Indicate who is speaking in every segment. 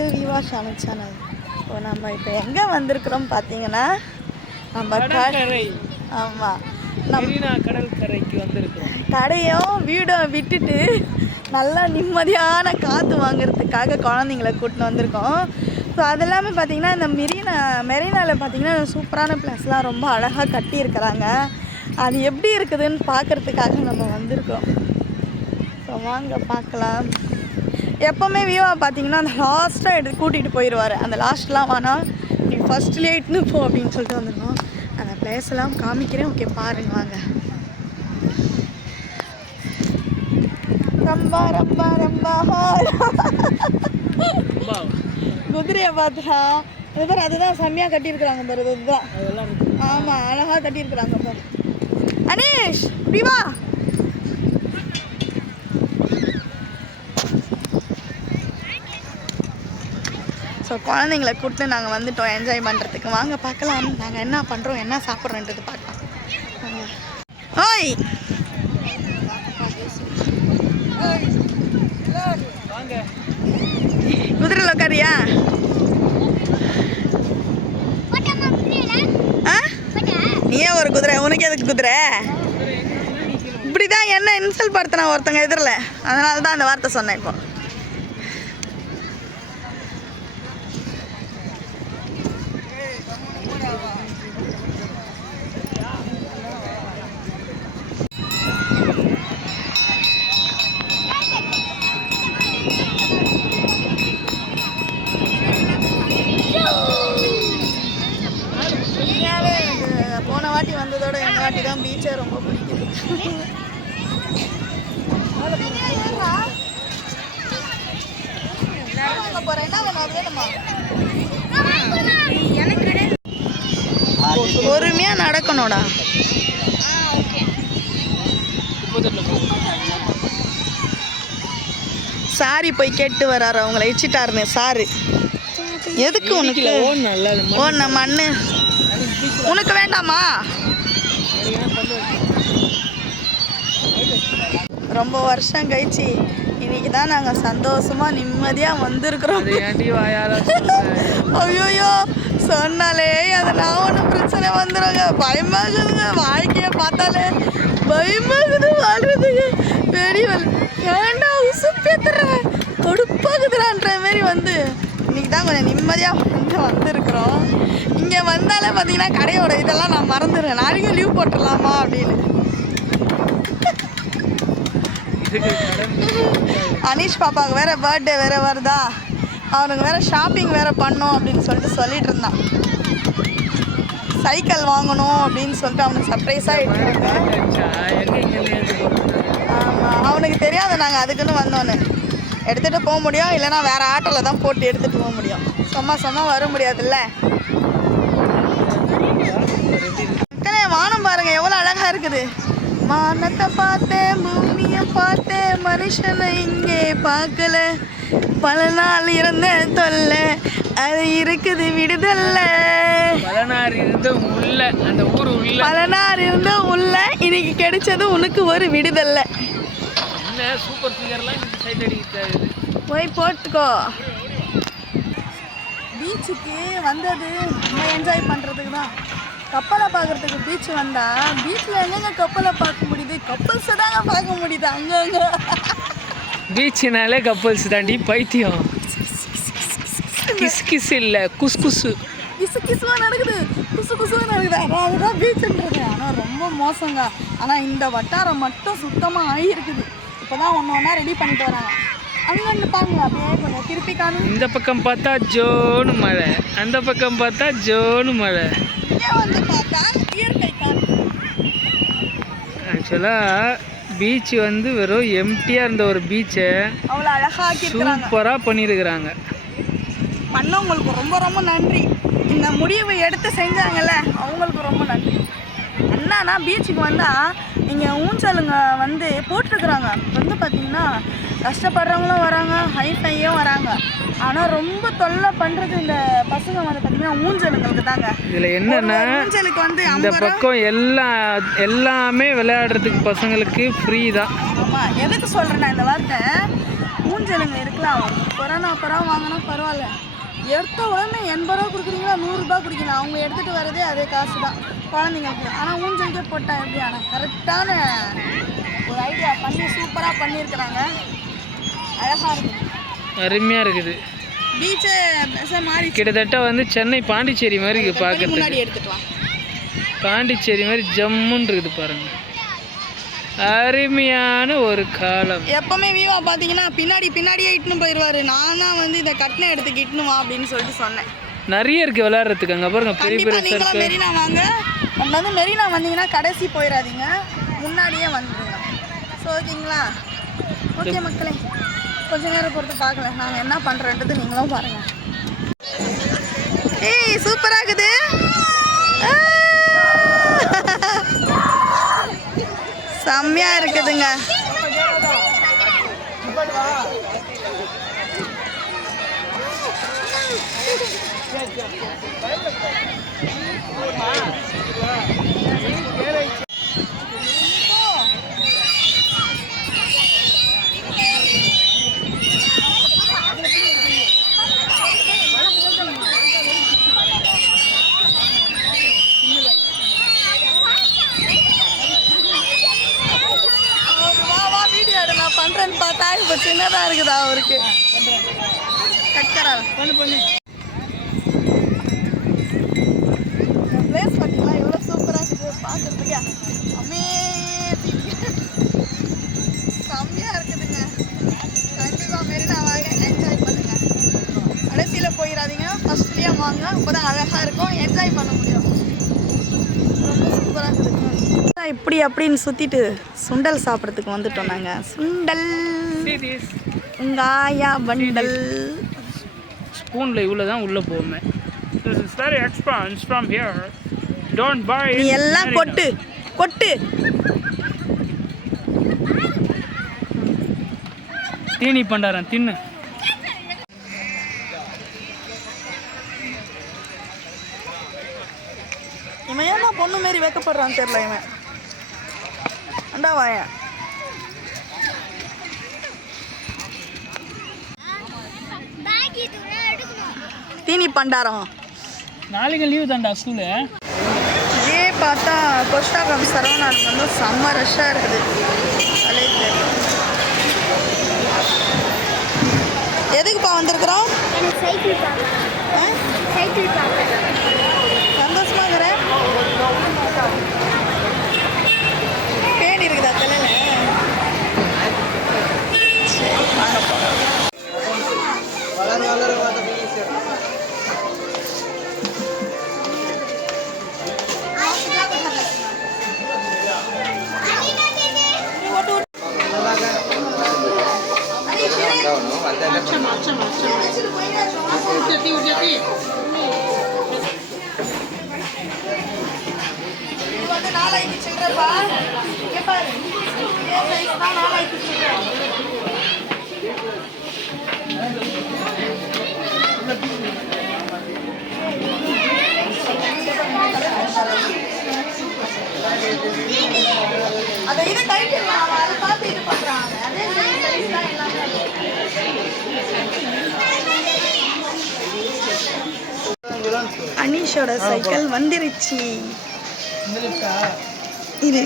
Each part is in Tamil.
Speaker 1: டு விவா ஷானு சேனல் இப்போ நம்ம இப்போ எங்கே வந்திருக்கிறோம் பார்த்தீங்கன்னா நம்ம
Speaker 2: கடற்கரை.
Speaker 1: ஆமாம் நம்ம
Speaker 2: கடற்கரைக்கு வந்திருக்கோம்
Speaker 1: கடையும் வீடும் விட்டுட்டு நல்லா நிம்மதியான காற்று வாங்குறதுக்காக குழந்தைங்கள கூட்டின்னு வந்திருக்கோம். ஸோ அது எல்லாமே பார்த்தீங்கன்னா இந்த மெரினா மெரினாவில் பார்த்தீங்கன்னா சூப்பரான பிளேஸ்லாம் ரொம்ப அழகாக கட்டியிருக்கிறாங்க. அது எப்படி இருக்குதுன்னு பார்க்குறதுக்காக நம்ம வந்திருக்கோம். ஸோ வாங்க பார்க்கலாம். எப்போவுமே வியூவா பார்த்தீங்கன்னா அந்த லாஸ்ட்டாக எடுத்து கூட்டிகிட்டு போயிடுவார் அந்த லாஸ்ட்லாம் வேணாம் நீ ஃபஸ்ட்லேயே இட்டுன்னு போ அப்படின்னு சொல்லிட்டு வந்துருக்கோம் அந்த பிளேஸ் எல்லாம் காமிக்கிறேன். ஓகே பாருங்க வாங்க. ரம்பா ரம்பா ரம்பா குதிரையை பார்த்துடா. இது பாரு அதுதான் செம்மையாக கட்டியிருக்கிறாங்க பாரு இது இதுதான் ஆமாம் அழகாக கட்டியிருக்கிறாங்க பாரு. அனீஷ் இப்படி ஸோ குழந்தைங்கள கூப்பிட்டு நாங்கள் வந்துட்டோம். என்ஜாய் பண்ணுறதுக்கு வாங்க பார்க்கலாம். நாங்கள் என்ன பண்ணுறோம் என்ன சாப்பிட்றோன்றது பார்க்கலாம். ஓய்!
Speaker 2: வாங்க
Speaker 1: குதிரையில் உட்காரியா? ஆ? நீயே ஒரு குதிரை. உனக்கு எதுக்கு குதிரை? இப்படி தான் என்ன இன்சல்ட் படுத்தினா ஒருத்தங்க எதிரில். அதனால தான் அந்த வார்த்தை சொன்னேன் இப்போ உண்மையாவே எனக்கு போன வாட்டி வந்ததோட இந்த வாட்டி தான் பீச்சே ரொம்ப பிடிக்குது வாங்க போறேன். என்ன வேணும்? அது வேணுமா? பொறுமையா நடக்கணும்டா. சாரி போய் கேட்டு வராரு அவங்கள இச்சிட்டாருன்னு சாரு. எதுக்கு உனக்கு?
Speaker 2: ஓ
Speaker 1: நம்ம மண்ணு. உனக்கு வேண்டாமா? ரொம்ப வருஷம் கழிச்சு இன்னைக்கு தான் நாங்கள் சந்தோஷமா நிம்மதியாக வந்திருக்கிறோம்.
Speaker 2: அது?
Speaker 1: ஐயோயோ சொன்னாலே அதெல்லாம் ஒன்றும் பிரச்சனை வந்துடுங்க பயமாகுதுங்க வாழ்க்கையை பார்த்தாலே. பயமாகுது வாழ்றதுக்கு. வெடி ஏண்டா உசுப்பேத்துறேன் கொடுப்பாகுதுடான்ற மாதிரி வந்து இன்னைக்கு தான் கொஞ்சம் நிம்மதியாக வந்து வந்திருக்கிறோம். இங்கே வந்தாலே பார்த்தீங்கன்னா கடையோட இதெல்லாம் நான் மறந்துடுறேன். நாளைக்கு லீவ் போட்டுடலாமா அப்படின்னு. அனீஷ் பாப்பாவுக்கு வேற பர்த்டே வேற வருதா? அவனுக்கு வேற ஷாப்பிங் வேற பண்ணும் அப்படின்னு சொல்லிட்டு சொல்லிட்டு இருந்தான். சைக்கிள் வாங்கணும் அப்படின்னு சொல்லிட்டு அவனுக்கு சர்ப்ரைஸாக ஆமாம் அவனுக்கு தெரியாது நாங்கள் அதுக்குன்னு வந்தோன்னு. எடுத்துகிட்டு போக முடியும் இல்லைன்னா வேறு ஆட்டோவில் தான் போட்டு எடுத்துகிட்டு போக முடியும். சும்மா சும்மா வர முடியாதுல்ல. மக்களே வானம் பாருங்கள் எவ்வளோ அழகா இருக்குது. வானத்தை பார்த்தேன் பூமியை பார்த்தேன் மனுஷனை இங்கே பார்க்கல. பல நாள் இருந்த தொல்லை அது இருக்குது விடுதல்ல.
Speaker 2: பலனார் இருந்து உள்ள அந்த ஊர் உள்ள.
Speaker 1: பல நாள் இருந்த உள்ள இன்னைக்கு கிடைச்சது உனக்கு ஒரு விடுதல்ல.
Speaker 2: என்ன சூப்பர் ஃபிகர்லாம் இந்த சைட் அடிக்கிறது
Speaker 1: போய் போட்டுக்கோ. பீச்சுக்கு வந்தது என்ஜாய் பண்ணுறதுக்கு தான் கப்பலை பார்க்குறதுக்கு பீச் வந்தா பீச்சில் எங்கெங்க கப்பலை பார்க்க முடியுது? கப்பல்ஸை தாங்க பார்க்க முடியுது அங்கங்க
Speaker 2: பீச்சுனாலே கப்பல்ஸ் தாண்டி பைத்தியம். கிஸ் கிஸ் இல்ல குஸ் குசு.
Speaker 1: கிசு கிசுவா நடக்குது. குசு குசுவா நடக்குது. அதான் அதுதான் பீச்சுன்றது ஆனால் ரொம்ப மோசங்க. ஆனால் இந்த வட்டாரம் மட்டும் சுத்தமாக ஆகியிருக்குது. இப்போ தான் ஒன்று ஒன்றா ரெடி பண்ணிட்டு வராங்க. அங்கன்னு பாருங்க அப்படியே கொஞ்சம் திருப்பி காணும்.
Speaker 2: இந்த பக்கம் பார்த்தா ஜோனு மழை. அந்த பக்கம் பார்த்தா ஜோனு மழை.
Speaker 1: வந்து பார்த்தா இயற்கை
Speaker 2: ஆக்சுவலாக பீச் வந்து வெறும் எம்டியாக இருந்த ஒரு பீச்சை
Speaker 1: அவ்வளோ அழகா ஆக்கியிருக்கிறாங்க.
Speaker 2: சூப்பராக பண்ணியிருக்கிறாங்க.
Speaker 1: பண்ணவங்களுக்கு ரொம்ப ரொம்ப நன்றி. இந்த முடிவை எடுத்து செஞ்சாங்கல்ல அவங்களுக்கு ரொம்ப நன்றி. என்னன்னா பீச்சுக்கு வந்தால் இங்கே ஊஞ்சலுங்க வந்து போட்டிருக்கிறாங்க. வந்து பார்த்தீங்கன்னா கஷ்டப்படுறவங்களும் வராங்க ஹைஃபையும் வராங்க. ஆனால் ரொம்ப தொல்லை பண்ணுறது இந்த பசங்க வந்து பார்த்தீங்கன்னா ஊஞ்சலுங்களுக்கு தாங்க.
Speaker 2: இதில் என்னன்னா
Speaker 1: ஊஞ்சலுக்கு வந்து
Speaker 2: இந்த பக்கம் எல்லா எல்லாமே விளையாடுறதுக்கு பசங்களுக்கு ஃப்ரீ தான்.
Speaker 1: ஆமாம் எதுக்கு சொல்கிறேன்னா இந்த வார்த்தை? ஊஞ்சல் ஊஞ்சலுங்க இருக்கலாம். கொரோனா அப்புறம் வாங்கினா பரவாயில்ல. எடுத்த உடனே எண்பது ரூபா கொடுக்குறீங்களா? நூறுரூபா குடிக்கணும் அவங்க எடுத்துகிட்டு வரதே அதே காசு தான் குழந்தைங்களுக்கு ஆனால் ஊஞ்சலுக்கே போட்டால் எப்படி? ஆனால் கரெக்டான ஒரு ஐடியா பண்ணி சூப்பராக பண்ணியிருக்கிறாங்க. அழகாக இருக்குது.
Speaker 2: அருமையாக இருக்குது
Speaker 1: பீச்சை மாறி
Speaker 2: கிட்டத்தட்ட வந்து சென்னை பாண்டிச்சேரி மாதிரி இருக்குது பார்க்கறதுக்கு பாண்டிச்சேரி மாதிரி ஜம்முன்னு இருக்குது பாருங்க. அருமையான ஒரு காலம்.
Speaker 1: எப்பவுமே விவா பார்த்தீங்கன்னா பின்னாடி பின்னாடியே இட்டுன்னு போயிடுவாரு நான் தான் வந்து இதை கட்டின இடத்துக்கு இட்டுன்னு வா அப்படின்னு சொல்லிட்டு சொன்னேன்.
Speaker 2: நிறைய இருக்கு விளையாடுறதுக்கு. அங்கே பாருங்க பெரிய பெரிய சர்க்கு
Speaker 1: மெரினா வாங்க. வந்து மெரினா வந்தீங்கன்னா கடைசி போயிடாதீங்க. முன்னாடியே வந்துடுங்க ஸோ ஓகேங்களா? ஓகே மக்களே கொஞ்ச நேரம் பொறுத்து பார்க்கல நாங்கள் என்ன பண்ணுறன்றது நீங்களும் பாருங்க. ஏய் சூப்பராக இருக்குது ஆ! செம்மையா இருக்குதுங்க அவரு வா வா வீடியோ எடு நான் பண்றேன்னு பார்த்தா இப்போ சின்னதா இருக்குதா அவருக்கு? கட்கரா பண்ணு பண்ணு. பிளேஸ் பார்த்தீங்களா? எவ்வளோ சூப்பராக இருக்குது. பார்க்கறதுக்கு அமேசிங் செம்மையாக இருக்குதுங்க. கண்டிப்பாக மெரினா வாங்க என்ஜாய் பண்ணுங்க. கடைசியில் போயிடாதீங்க. ஃபர்ஸ்ட்லேயே வாங்க. அப்போ தான் அழகாக இருக்கும். என்ஜாய் பண்ண முடியும். ரொம்ப சூப்பராக இருக்குது. இப்படி அப்படின்னு சுற்றிட்டு சுண்டல் சாப்பிட்றதுக்கு வந்துட்டோம் நாங்கள் சுண்டல். உங்க ஆயா பண்டல்
Speaker 2: ஸ்பூனில் இவ்வளோ தான் உள்ளே போவோமே This is very expensive from here. Don't buy
Speaker 1: நீ எல்லாம் கொட்டு கொட்டு.
Speaker 2: தீனி பண்டாரம் தின்னு.
Speaker 1: இவன் ஏன் நான் பொண்ணு மாரி வைக்கப்படுறான்னு தெரியல இவன். வாயன் தீனி பண்டாரம்.
Speaker 2: நாளைக்கு லீவு தான்டா ஸ்கூலு
Speaker 1: இதே பார்த்தா கொஸ்டாகம் சரவணாவுக்கு வந்து செம்ம ரஷ்ஷாக இருக்குது. காலேஜில் எதுக்குப்பா வந்திருக்கிறோம்?
Speaker 3: சைக்கிள் பார்க்கணும்.
Speaker 1: ஆ?
Speaker 3: சைக்கிள் பார்க்கணும்.
Speaker 1: அதை இது அதை பார்த்து இது அதே தான் எல்லாமே அனீஷோட சைக்கிள் வந்துருச்சு. இது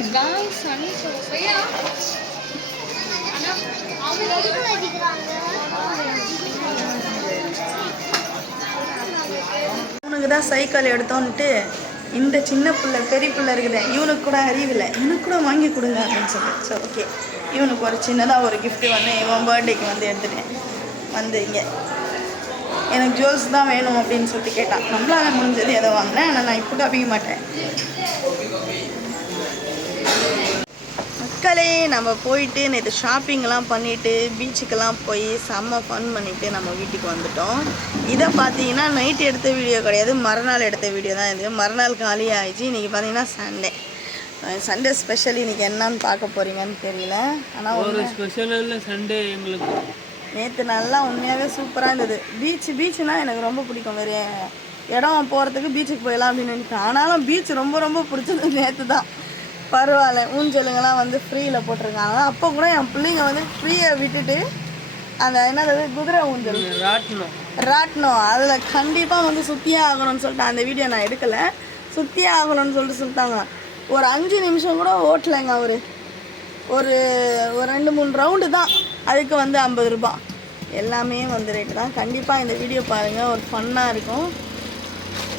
Speaker 1: இவனுக்கு தான் சைக்கிள் எடுத்தோன்ட்டு இந்த சின்ன பிள்ளை பெரிய பிள்ளை இருக்குது. இவனுக்கு கூட அறிவில்லை. எனக்கு கூட வாங்கி கொடுங்க அப்படின்னு சொல்லி சரி ஓகே இவனுக்கு ஒரு சின்னதாக ஒரு கிஃப்ட்டு வந்து இவன் பர்த்டேக்கு வந்து எடுத்துட்டேன் வந்து இங்கே எனக்கு ஜுவல்ஸ் தான் வேணும் அப்படின்னு சொல்லிட்டு கேட்டான். நம்மளால முடிஞ்சது எதை வாங்கினேன்? ஆனால் நான் இப்போ கவிக்க மாட்டேன். மக்களே நம்ம போயிட்டு நேற்று ஷாப்பிங்லாம் பண்ணிவிட்டு பீச்சுக்கெல்லாம் போய் செம்ம ஃபன் பண்ணிவிட்டு நம்ம வீட்டுக்கு வந்துட்டோம். இதை பார்த்தீங்கன்னா நைட் எடுத்த வீடியோ கிடையாது. மறுநாள் எடுத்த வீடியோ தான் இது. மறுநாள் காலி ஆயிடுச்சு. இன்றைக்கி பார்த்தீங்கன்னா சண்டே சண்டே ஸ்பெஷல் இன்றைக்கி என்னன்னு பார்க்க போகிறீங்கன்னு தெரியல. ஆனால்
Speaker 2: ஒரு ஸ்பெஷல் இல்லை சண்டே எங்களுக்கு.
Speaker 1: நேற்று நல்லா உண்மையாகவே சூப்பராக இருந்தது. பீச் பீச்சுனா எனக்கு ரொம்ப பிடிக்கும். வேறு இடம் போகிறதுக்கு பீச்சுக்கு போயிடலாம் அப்படின்னு நினைப்பேன். ஆனாலும் பீச் ரொம்ப ரொம்ப பிடிச்சது நேற்று தான் பரவாயில்ல. ஊஞ்சலுங்கெல்லாம் வந்து ஃப்ரீயில் போட்டிருக்காங்க. அப்போ கூட என் பிள்ளைங்க வந்து ஃப்ரீயை விட்டுட்டு அந்த என்னது குதிரை ஊஞ்சல்.
Speaker 2: ராட்டணும்
Speaker 1: ராட்டினம். அதில் கண்டிப்பாக வந்து சுற்றியே ஆகணும்னு சொல்லிட்டு அந்த வீடியோ நான் எடுக்கலை. சுற்றியே ஆகணும்னு சொல்லிட்டு சொல்லிட்டாங்க ஒரு அஞ்சு நிமிஷம் கூட ஓட்டலைங்க அவர். ஒரு ஒரு ரெண்டு மூணு ரவுண்டு தான். அதுக்கு வந்து ஐம்பது ரூபாய். எல்லாமே வந்து ரேட்டு தான். கண்டிப்பாக இந்த வீடியோ பாருங்கள் ஒரு ஃபன்னாக இருக்கும்.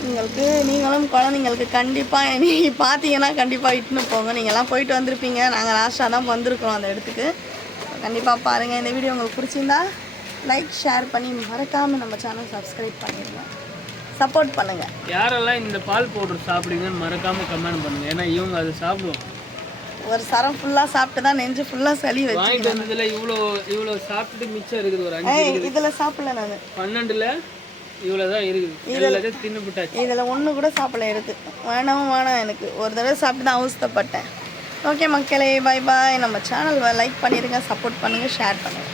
Speaker 1: உங்களுக்கு நீங்களும் குழந்தைங்களுக்கு கண்டிப்பாக நீ பார்த்தீங்கன்னா கண்டிப்பாக இட்டுன்னு போங்க. நீங்கள்லாம் போயிட்டு வந்திருப்பீங்க. நாங்கள் லாஸ்ட்டாக தான் வந்திருக்கோம் அந்த இடத்துக்கு. கண்டிப்பாக பாருங்கள் இந்த வீடியோ உங்களுக்கு பிடிச்சிருந்தா லைக் ஷேர் பண்ணி மறக்காமல் நம்ம சேனல் சப்ஸ்கிரைப் பண்ணிடுங்க சப்போர்ட் பண்ணுங்கள்
Speaker 2: யாரெல்லாம் இந்த பால் பவுடர் சாப்பிடுவீங்கன்னு மறக்காம கமெண்ட் பண்ணுங்க. ஏன்னா இவங்க அதை சாப்பிடுவோம்
Speaker 1: ஒரு சரம் ஃபுல்லாக சாப்பிட்டு தான் நெஞ்சு ஃபுல்லாக சளி வச்சு
Speaker 2: வந்ததுல இவ்வளோ இவ்வளோ சாப்பிட்டுட்டு மிச்சம் இருக்குது ஒரு அஞ்சு
Speaker 1: இதில் சாப்பிடல நான்.
Speaker 2: பன்னெண்டுல? இவ்வளோ தான் இருக்குது.
Speaker 1: இதில் ஒன்று கூட சாப்பிடல எடுத்து. வேணாம் வேணாம் எனக்கு. ஒரு தடவை சாப்பிட்டு தான் அவஸ்தைப்பட்டேன். ஓகே மக்களே பை பாய் நம்ம சேனல் லைக் பண்ணிடுங்க சப்போர்ட் பண்ணுங்கள் ஷேர் பண்ணுங்கள்